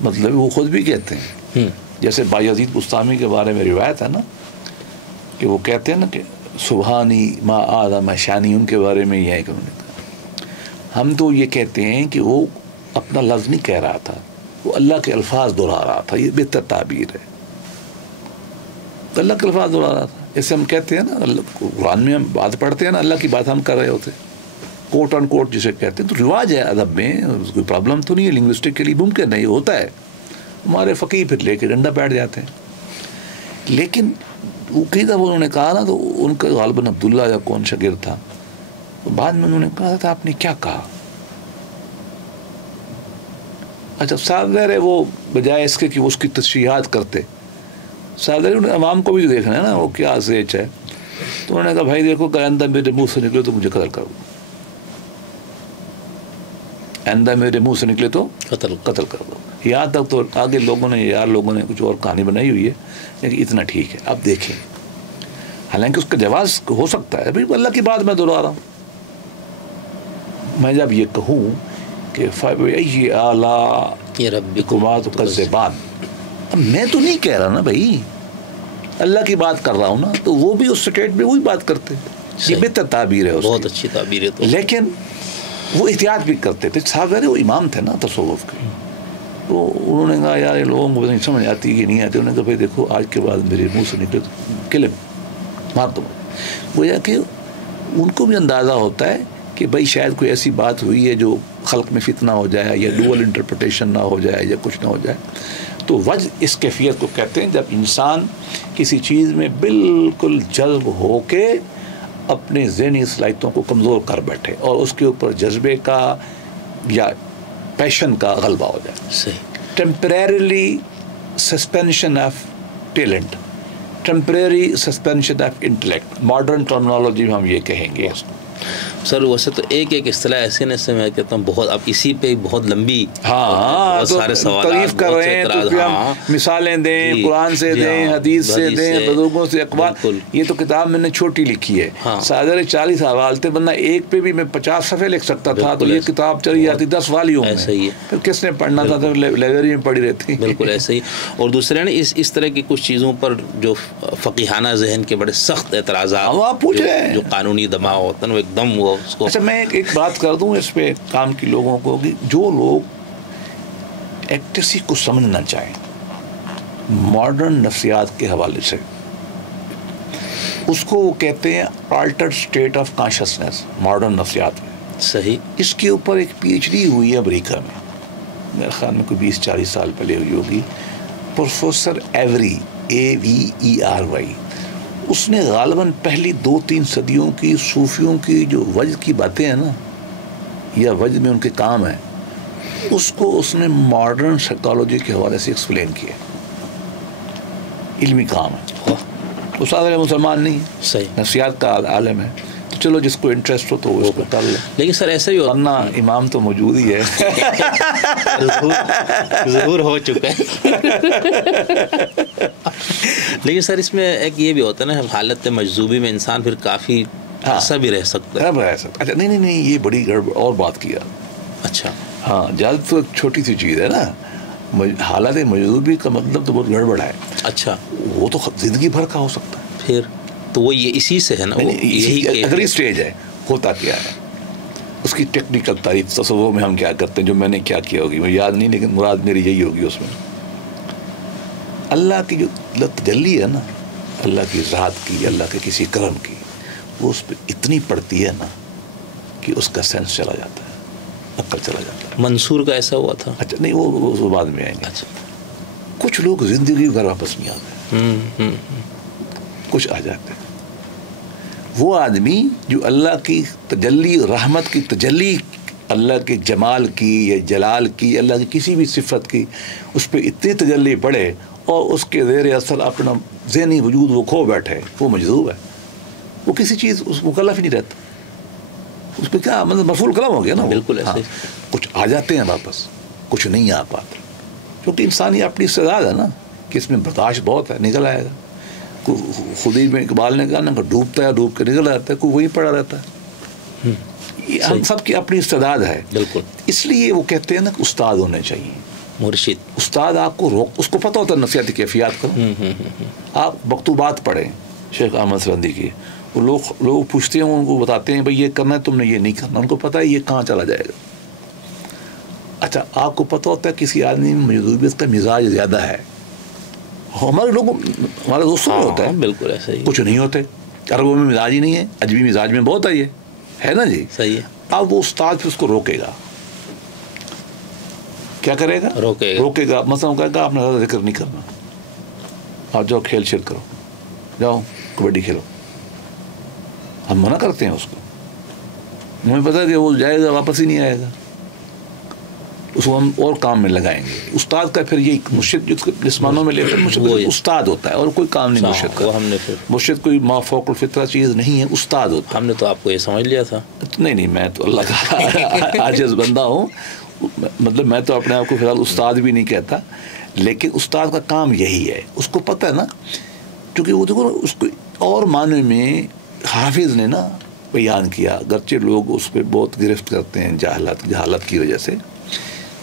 مطلب وہ خود بھی کہتے ہیں، جیسے بایزید بستامی کے بارے میں روایت ہے نا کہ وہ کہتے ہیں نا کہ سبحانی ما آدم شانی، ان کے بارے میں یہ ہے کہ انہوں نے کہا، ہم تو یہ کہتے ہیں کہ وہ اپنا لفظ نہیں کہہ رہا تھا، وہ اللہ کے الفاظ دہرا رہا تھا، یہ بہتر تعبیر ہے۔ اللہ کے الفاظ دوہرا رہا تھا. جیسے ہم کہتے ہیں نا قرآن میں ہم بات پڑھتے ہیں نا, اللہ کی بات ہم کر رہے ہوتے, کوٹ آن کوٹ جسے کہتے ہیں, تو رواج ہے ادب میں, کوئی پرابلم تو نہیں ہے, لنگوسٹکلی ممکن ہے, یہ ہوتا ہے. ہمارے فقیہ پھر لے کے ڈنڈا بیٹھ جاتے ہیں. لیکن کئی دفعہ انہوں نے کہا نا, تو ان کا غالباً عبداللہ یا کون شاگرد تھا, تو بعد میں انہوں نے کہا تھا آپ نے کیا کہا. اچھا ظاہر ہے وہ بجائے اس کے کہ وہ اس کی تشریحات کرتے, ظاہر عوام کو بھی دیکھنا ہے نا وہ کیا سیچ ہے. تو انہوں نے کہا بھائی دیکھو کہ آئندہ میرے منہ سے نکلے تو مجھے قتل کر دو, آئندہ میرے منہ سے نکلے تو قتل کر دو. یہاں تک تو آگے لوگوں نے یار لوگوں نے کچھ اور کہانی بنائی ہوئی ہے, لیکن اتنا ٹھیک ہے. اب دیکھیں, حالانکہ اس کا جواز ہو سکتا ہے, ابھی اللہ کی بات میں دہرا رہا ہوں. میں جب یہ کہوں کہ فَبِأَيِّ آلَاءِ رَبِّكُمَا تُكَذِّبَانِ, اب میں تو نہیں کہہ رہا نا بھائی, اللہ کی بات کر رہا ہوں نا, تو وہ بھی اس سٹیٹ میں وہی بات کرتے. یہ بہتر تعبیر ہے, بہت اچھی تعبیر ہے. تو لیکن وہ احتیاط بھی کرتے تھے. صاحب وہ امام تھے نا تصوف کے, تو انہوں نے کہا یار لوگوں کو نہیں سمجھ آتی کہ نہیں آتی. انہوں نے کہا بھائی دیکھو آج کے بعد میرے منہ سے نکلے تو کلے مار دو. گویا کہ ان کو بھی اندازہ ہوتا ہے کہ بھائی شاید کوئی ایسی بات ہوئی ہے جو خلق میں فتنہ ہو جائے, یا ڈوئل انٹرپریٹیشن نہ ہو جائے, یا کچھ نہ ہو جائے. تو وجہ اس کیفیت کو کہتے ہیں جب انسان کسی چیز میں بالکل جذب ہو کے اپنے ذہنی صلاحیتوں کو کمزور کر بیٹھے, اور اس کے اوپر جذبے کا یا پیشن کا غلبہ ہو جائے. صحیح. Temporarily suspension of talent, temporary suspension of intellect, modern terminology میں ہم یہ کہیں گے. سر ویسے تو ایک اصطلاح ایسے نے سے میں کہتا ہوں بہت, اب اسی پہ بہت لمبی بہت سارے سوالات تعریف کر رہے ہیں, تو ہم مثالیں دیں, قرآن سے دیں, حدیث سے دیں, بزرگوں سے, اقوال. یہ تو کتاب میں نے چھوٹی لکھی ہے, صادر 40 حوالے تھے, ورنہ ایک پہ بھی میں 50 صفحے لکھ سکتا تھا. تو یہ کتاب چلی جاتی 10 والیوم میں, پھر کس نے پڑھنا تھا, تو لائبریری میں پڑھی رہتی. بالکل ایسے ہی. اور دوسرے نے اس طرح کی کچھ چیزوں پر جو فقیہانہ ذہن کے بڑے سخت اعتراضات, آپ پوچھ رہے ہیں, جو قانونی دماغ ہوتا ہے وہ ایک دم وہ. اچھا میں ایک بات کر دوں اس پہ کام کی لوگوں کو, کہ جو لوگ ایکٹسی کو سمجھنا چاہیں ماڈرن نفسیات کے حوالے سے, اس کو وہ کہتے ہیں altered state of consciousness modern نفسیات میں. صحیح. اس کے اوپر ایک پی ایچ ڈی ہوئی ہے امریکہ میں, میرے خیال میں کوئی 20-40 سال پہلے ہوئی ہوگی, پروفیسر ایوری AVERY. اس نے غالباً پہلی 2-3 صدیوں کی صوفیوں کی جو وجد کی باتیں ہیں نا, یا وجد میں ان کے کام ہیں, اس کو اس نے ماڈرن سائیکالوجی کے حوالے سے ایکسپلین کیا. علمی کام ہے, تو سادہ مسلمان نہیں, صحیح نفسیات کا عالم ہے, تو چلو جس کو انٹرسٹ ہو تو وہ اس کو کر لے. لیکن سر ایسا ہی ورنہ امام تو موجود ہی ہے, ظہور ہو چکا ہے. لیکن سر اس میں ایک یہ بھی ہوتا ہے نا, حالت مجذوبی میں انسان پھر کافی عرصہ بھی رہ سکتا ہے. اچھا نہیں یہ بڑی گڑبڑ اور بات کیا. اچھا ہاں, جلد تو چھوٹی سی چیز ہے نا, حالت مجذوبی کا مطلب تو بہت گڑبڑ ہے. اچھا, وہ تو زندگی بھر کا ہو سکتا ہے. پھر تو وہ یہ اسی سے ہے نا, یہی اگلی سٹیج ہے. ہوتا کیا ہے اس کی ٹیکنیکل تعریف تصور میں ہم کیا کرتے ہیں, جو میں نے کیا ہوگی مجھے یاد نہیں, لیکن مراد میری یہی ہوگی. اس میں اللہ کی جو تجلی ہے نا, اللہ کی ذات کی, اللہ کے کسی کرم کی, وہ اس پہ اتنی پڑتی ہے نا کہ اس کا سینس چلا جاتا ہے, عقل چلا جاتا ہے. منصور کا ایسا ہوا تھا. اچھا نہیں وہ بعد میں آئیں گے. اچھا, کچھ لوگ زندگی گھر واپس نہیں آتے, کچھ آ جاتے ہیں. وہ آدمی جو اللہ کی تجلی, رحمت کی تجلی, اللہ کے جمال کی یا جلال کی, اللہ کی کسی بھی صفت کی, اس پہ اتنی تجلی پڑے اور اس کے زیر اثر اپنا ذہنی وجود وہ کھو بیٹھے, وہ مجذوب ہے. وہ کسی چیز اس مکلف ہی نہیں رہتا, اس پہ کیا مطلب مفعول کلام ہو گیا نا. بالکل ایسے. کچھ آ جاتے ہیں واپس, کچھ نہیں آ پاتے, کیونکہ انسانی اپنی استعداد ہے نا کہ اس میں برداشت بہت ہے, نکل آئے گا. خود ہی میں اقبال نے کہا نا, ڈوبتا ہے ڈوب کے نکل آتا ہے, کوئی وہیں پڑا رہتا ہے. ہم سب کی اپنی استعداد ہے. بالکل. اس لیے وہ کہتے ہیں نا کہ استاد ہونے چاہیے, مرشد. استاد آپ کو اس کو پتہ ہوتا ہے نفسیاتی کیفیات کا. آپ مکتوبات پڑھیں شیخ احمد سرندی کی, وہ لوگ پوچھتے ہیں, ان کو بتاتے ہیں بھائی یہ کرنا ہے, تم نے یہ نہیں کرنا, ان کو پتہ ہے یہ کہاں چلا جائے گا. اچھا آپ کو پتہ ہوتا ہے کسی آدمی میں مجذوبیت کا مزاج زیادہ ہے, ہمارے لوگ ہمارے دوستوں میں ہوتا ہے. بالکل ایسا ہی. کچھ نہیں ہوتے عربوں میں مزاج ہی نہیں ہے, عجمی مزاج میں بہت ہے, یہ ہے نا جی. صحیح ہے. اب وہ استاد پھر اس کو روکے گا, کیا کرے گا؟ روکے گا. مثلا کہے گا آپ نے زیادہ ذکر نہیں کرنا, آپ جاؤ کھیل شیل کرو, جاؤ کبڈی کھیلو. ہم منع کرتے ہیں اس کو, ہمیں پتہ ہے کہ وہ جائے گا واپس ہی نہیں آئے گا, اس کو ہم اور کام میں لگائیں گے. استاد کا پھر یہ مرشد جسمانوں میں لے کر مرشد استاد ہوتا ہے, اور کوئی کام نہیں مرشد کا. مرشد کوئی ما فوق الفطرہ چیز نہیں ہے, استاد ہوتا ہے. ہم نے تو آپ کو یہ سمجھ لیا تھا. نہیں, میں تو اللہ کا عاجز بندہ ہوں. مطلب میں تو اپنے آپ کو فی الحال استاد بھی نہیں کہتا, لیکن استاد کا کام یہی ہے. اس کو پتہ ہے نا, کیونکہ وہ دیکھو اس کو اور معنی میں حافظ نے نا بیان کیا, اگرچہ لوگ اس پہ بہت گرفت کرتے ہیں جہالت کی وجہ سے.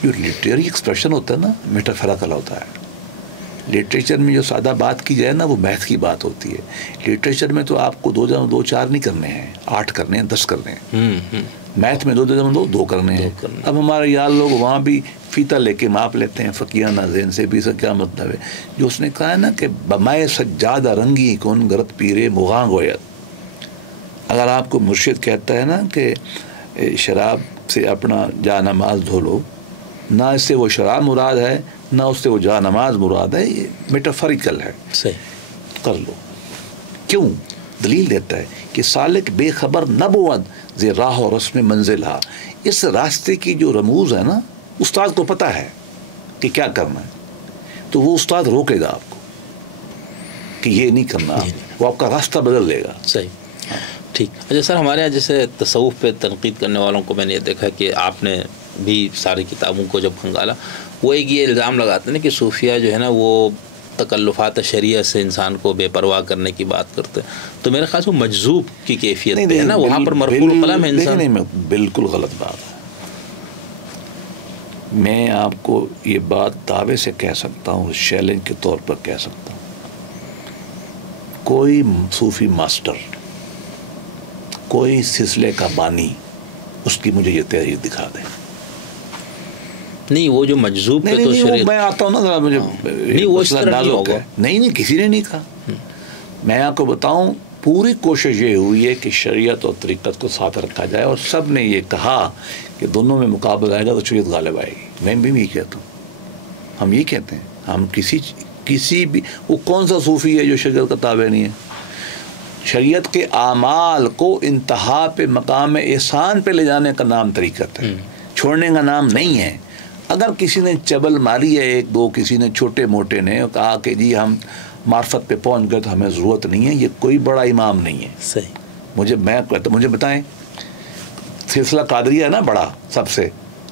جو لٹریری ایکسپریشن ہوتا ہے نا, میٹافیریکل ہوتا ہے. لٹریچر میں جو سادہ بات کی جائے نا, وہ میتھ کی بات ہوتی ہے. لٹریچر میں تو آپ کو 2 × 2 4 نہیں کرنے ہیں, 8 کرنے ہیں, 10 کرنے ہیں. میتھ میں 2 × 2 کرنے ہیں. اب ہمارے یار لوگ وہاں بھی فیتا لے کے ماپ لیتے ہیں فقیانہ ذہن سے بھی. اس کا کیا مطلب ہے جو اس نے کہا ہے نا کہ بمائے سجادہ رنگی کون غرت پیرے مغاں گویت. اگر آپ کو مرشد کہتا ہے نا کہ شراب سے اپنا جا نماز دھو لو, نہ اس سے وہ شراب مراد ہے, نہ اس سے وہ جا نماز مراد ہے, یہ میٹافریکل ہے. صحیح کر لو. کیوں؟ دلیل دیتا ہے کہ سالک بے خبر نہ بود زی راہ و رسم منزل ہا. اس راستے کی جو رموز ہے نا, استاد کو پتہ ہے کہ کیا کرنا ہے, تو وہ استاد روکے گا آپ کو کہ یہ نہیں کرنا, وہ آپ کا راستہ بدل دے گا. صحیح, ٹھیک. اچھا سر, ہمارے یہاں جیسے تصوف پہ تنقید کرنے والوں کو میں نے یہ دیکھا کہ آپ نے بھی ساری کتابوں کو جب کھنگالا, وہ ایک یہ الزام لگاتے ہیں کہ صوفیہ جو ہے نا وہ تکلفات شریعہ سے انسان کو بے پرواہ کرنے کی بات کرتے ہیں. تو میرے خیال سے مجذوب کی کیفیت ہے نا, وہاں پر مرفوع القلم ہے انسان. نہیں, بالکل غلط بات ہے. میں آپ کو یہ بات دعوے سے کہہ سکتا ہوں, چیلنج کے طور پر کہہ سکتا ہوں, کوئی صوفی ماسٹر, کوئی سلسلے کا بانی, اس کی مجھے یہ تحریر دکھا دیں. نہیں, وہ جو مجذوب پہ تو شریعت, میں آتا ہوں نا ذرا, مجھے نہیں وہ اس طرح نہیں ہوگا. نہیں, کسی نے نہیں کہا. میں آپ کو بتاؤں, پوری کوشش یہ ہوئی ہے کہ شریعت اور طریقت کو ساتھ رکھا جائے, اور سب نے یہ کہا کہ دونوں میں مقابلہ آئے گا تو شریعت غالب آئے گی. میں بھی یہی کہتا ہوں, ہم یہ کہتے ہیں. ہم کسی بھی, وہ کون سا صوفی ہے جو شریعت کا تابع نہیں ہے؟ شریعت کے اعمال کو انتہا پہ, مقام احسان پہ لے جانے کا نام طریقت ہے, چھوڑنے کا نام نہیں ہے. اگر کسی نے چبل ماری ہے 1-2, کسی نے چھوٹے موٹے نے کہا کہ جی ہم معرفت پہ پہنچ گئے تو ہمیں ضرورت نہیں ہے, یہ کوئی بڑا امام نہیں ہے. صحیح. مجھے بتائیں, سلسلہ قادریہ ہے نا بڑا سب سے,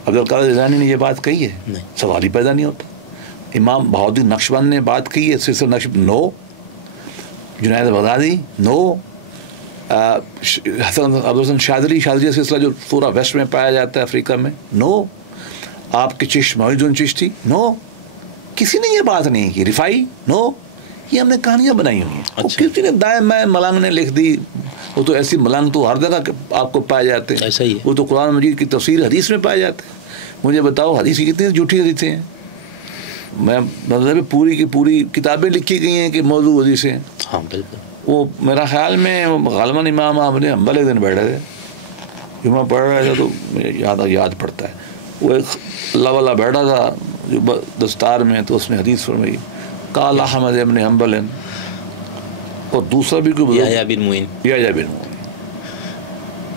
عبدالقادر جیلانی نے یہ بات کہی ہے؟ سوال ہی پیدا نہیں ہوتا. امام بہاؤالدین نقشبند نے بات کہی ہے سلسلہ نقشبند؟ نو. جنید بغدادی؟ نو. حسن عبدالحسن شاذلی سلسلہ جو پورا ویسٹ میں پایا جاتا ہے افریقہ میں؟ نو. آپ کے چشت معید الدین چشتی؟ نو. کسی نے یہ بات نہیں کی. رفائی؟ نو. یہ ہم نے کہانیاں بنائی ہوئی ہیں. کسی نے دائیں میں ملنگ نے لکھ دی, وہ تو ایسی ملنگ تو ہر جگہ آپ کو پائے جاتے ہیں. وہ تو قرآن مجید کی تفسیر حدیث میں پائے جاتے ہیں. مجھے بتاؤ حدیث کی کتنی جھوٹی حدیثیں ہیں؟ میں مطلب پوری کی پوری کتابیں لکھی گئی ہیں کہ موضوع حدیثیں ہیں. ہاں بالکل. وہ میرا خیال میں غالباً امام احمد بن حنبل ایک دن بیٹھے تھے, جمعہ پڑھ رہے تھے, تو مجھے یاد پڑتا ہے وہ ایک اللہ والا بیٹھا تھا جو دستار میں, تو اس نے حدیث فرمائی قال احمد بن حنبل, اور دوسرا بھی کوئی یحییٰ بن معین,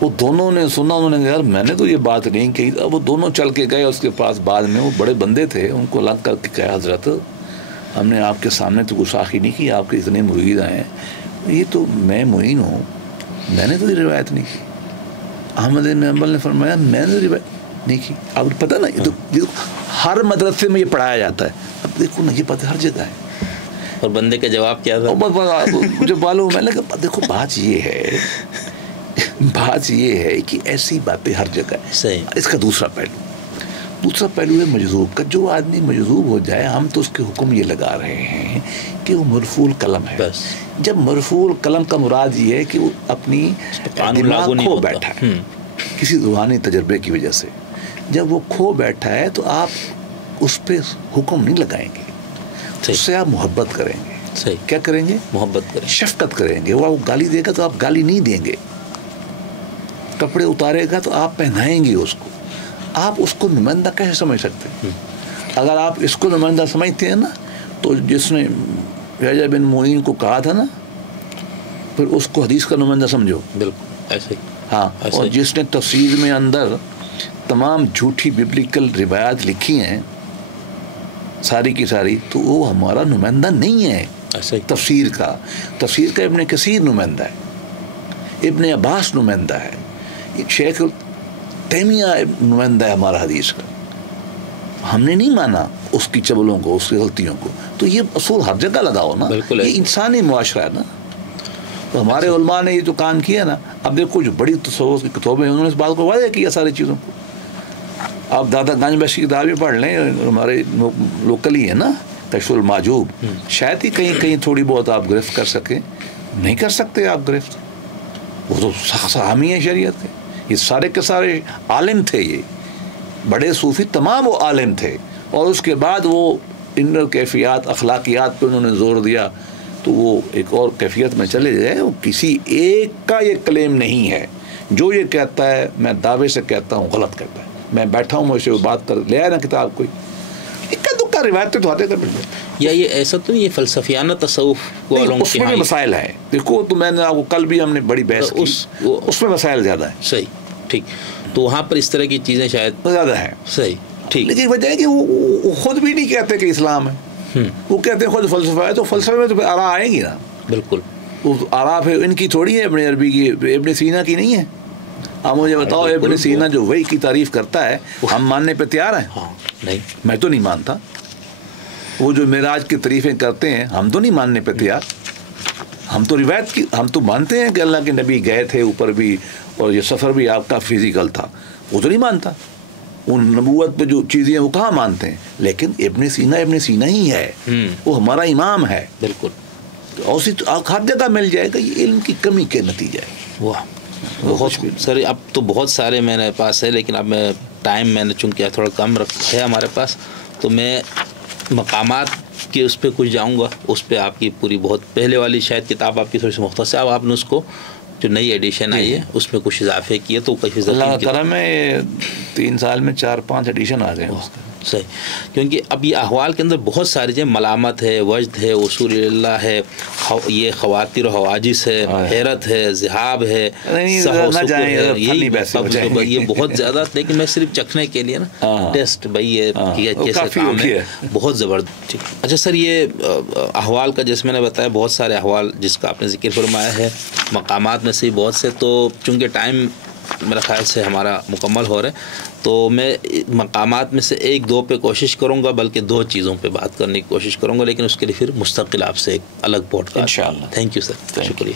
وہ دونوں نے سنا. انہوں نے یار میں نے تو یہ بات نہیں کہی. وہ دونوں چل کے گئے اس کے پاس. بعد میں وہ بڑے بندے تھے, ان کو لگ کر کے کہا حضرت ہم نے آپ کے سامنے تو گستاخی نہیں کی, آپ کے اتنے مرید آئے ہیں, یہ تو میں معین ہوں, میں نے تو یہ روایت نہیں کی. احمد بن حنبل نے فرمایا میں نے روایت نہیں کی. آپ کو پتہ نا, یہ تو ہر مدرسے میں یہ پڑھایا جاتا ہے. اب دیکھو نا, یہ پتہ ہر جگہ ہے. اور بندے کا جواب کیا تھا؟ مجھے معلوم, میں نے کہا دیکھو بات یہ ہے کہ ایسی باتیں ہر جگہ ہے. صحیح. اس کا دوسرا پہلو ہے مجذوب کا. جو آدمی مجذوب ہو جائے, ہم تو اس کے حکم یہ لگا رہے ہیں کہ وہ مرفوع القلم ہے. بس جب مرفوع القلم کا مراد یہ ہے کہ وہ اپنی دماغ کھو بیٹھا ہے کسی روحانی تجربے کی وجہ سے, جب وہ کھو بیٹھا ہے تو آپ اس پہ حکم نہیں لگائیں گے. اس سے آپ محبت کریں گے. صحیح. کیا کریں گے؟ محبت کریں. شفقت کریں گے. وہ گالی دے گا تو آپ گالی نہیں دیں گے. کپڑے اتارے گا تو آپ پہنائیں گے اس کو. آپ اس کو نمائندہ کیسے سمجھ سکتے ہیں؟ اگر آپ اس کو نمائندہ سمجھتے ہیں نا تو جس نے یحییٰ بن معین کو کہا تھا نا پھر اس کو حدیث کا نمائندہ سمجھو. بالکل ایسے. ہاں. اور جس نے تفسیر میں اندر تمام جھوٹی ببلیکل روایات لکھی ہیں ساری کی ساری تو وہ ہمارا نمائندہ نہیں ہے. تفسیر کا ابن کثیر نمائندہ ہے. ابن عباس نمائندہ ہے. شیخ تیمیہ نمائندہ ہے ہمارا حدیث کا. ہم نے نہیں مانا اس کی چبلوں کو, اس کی غلطیوں کو. تو یہ اصول ہر جگہ لگاؤ نا. یہ انسانی معاشرہ ہے نا. تو ہمارے علماء نے یہ جو کام کیا نا, اب دیکھو جو بڑی تصوف کی کتابیں انہوں نے اس بات کو واضح کیا ساری چیزوں کو. آپ دادا گنج بخش کی کتاب بھی پڑھ لیں, ہمارے لوکل ہی ہے نا, کشف المحجوب. شاید ہی کہیں تھوڑی بہت آپ گرفت کر سکیں. نہیں کر سکتے آپ گرفت. وہ تو سخت حامی ہیں شریعت کے. یہ سارے کے سارے عالم تھے. یہ بڑے صوفی تمام وہ عالم تھے. اور اس کے بعد وہ انر کیفیات اخلاقیات پہ انہوں نے زور دیا تو وہ ایک اور کیفیت میں چلے گئے. وہ کسی ایک کا یہ کلیم نہیں ہے. جو یہ کہتا ہے میں دعوے سے کہتا ہوں غلط کہتا ہے. میں بیٹھا ہوں مجھ سے وہ بات کر لے آیا نا کتاب کوئی اکا دکا روایت تو آتے کر. یا یہ ایسا تو نہیں, یہ فلسفیانہ تصوف والوں اس میں بھی مسائل ہیں. دیکھو تو میں نے آپ کو کل بھی ہم نے بڑی بحث کی, اس میں مسائل زیادہ ہیں. صحیح. ٹھیک. تو وہاں پر اس طرح کی چیزیں شاید زیادہ ہیں. صحیح. ٹھیک. لیکن وجہ ہے کہ وہ خود بھی نہیں کہتے کہ اسلام ہے. وہ کہتے ہیں خود فلسفہ ہے. تو فلسفے میں تو پھر آراء آئیں گی نا. بالکل. وہ آراء پھر ان کی تھوڑی ہے, ابن عربی کی, ابن سینا کی نہیں ہے. آپ مجھے بتاؤ ابن سینا جو وحی کی تعریف کرتا ہے ہم ماننے پہ تیار ہیں؟ نہیں, میں تو نہیں مانتا. وہ جو معراج کی تعریفیں کرتے ہیں ہم تو نہیں ماننے پہ تیار. ہم تو روایت کی, ہم تو مانتے ہیں کہ اللہ کے نبی گئے تھے اوپر بھی اور یہ سفر بھی آپ کا فزیکل تھا. وہ تو نہیں مانتا. ان نبوت پہ جو چیزیں وہ کہاں مانتے ہیں. لیکن ابن سینا ہی ہے. وہ ہمارا امام ہے. بالکل. اور ہر جگہ مل جائے گا. یہ علم کی کمی کے نتیجہ ہے. واہ بہت سر. اب تو بہت سارے میرے پاس ہے لیکن اب میں ٹائم میں نے چونکہ تھوڑا کم رکھا ہے ہمارے پاس, تو میں مقامات کے اس پہ کچھ جاؤں گا. اس پہ آپ کی پوری بہت پہلے والی شاید کتاب آپ کی تھوڑی سی مختصر, اب آپ نے اس کو جو نئی ایڈیشن آئی ہے اس میں کچھ اضافے کیے تو کچھ اللہ کرم میں 3 سال میں 4-5 ایڈیشن آ گئے. صحیح. کیونکہ اب یہ احوال کے اندر بہت ساری چیزیں, ملامت ہے, وجد ہے, اصول اللہ ہے, یہ خواتیر و حواجز ہے, حیرت ہے, ذہاب ہے, یہ بہت زیادہ. لیکن میں صرف چکھنے کے لیے نا ٹیسٹ بھائی یہ کیسے کام ہے بہت زبردست. اچھا سر, یہ احوال کا جیسے میں نے بتایا بہت سارے احوال جس کا آپ نے ذکر فرمایا ہے, مقامات میں سے بہت سے, تو چونکہ ٹائم میرا خیال سے ہمارا مکمل ہو رہا ہے تو میں مقامات میں سے 1-2 پہ کوشش کروں گا, بلکہ 2 چیزوں پہ بات کرنے کی کوشش کروں گا, لیکن اس کے لیے پھر مستقل آپ سے ایک الگ پوڈکاسٹ. انشاءاللہ. Thank you sir. شکریہ.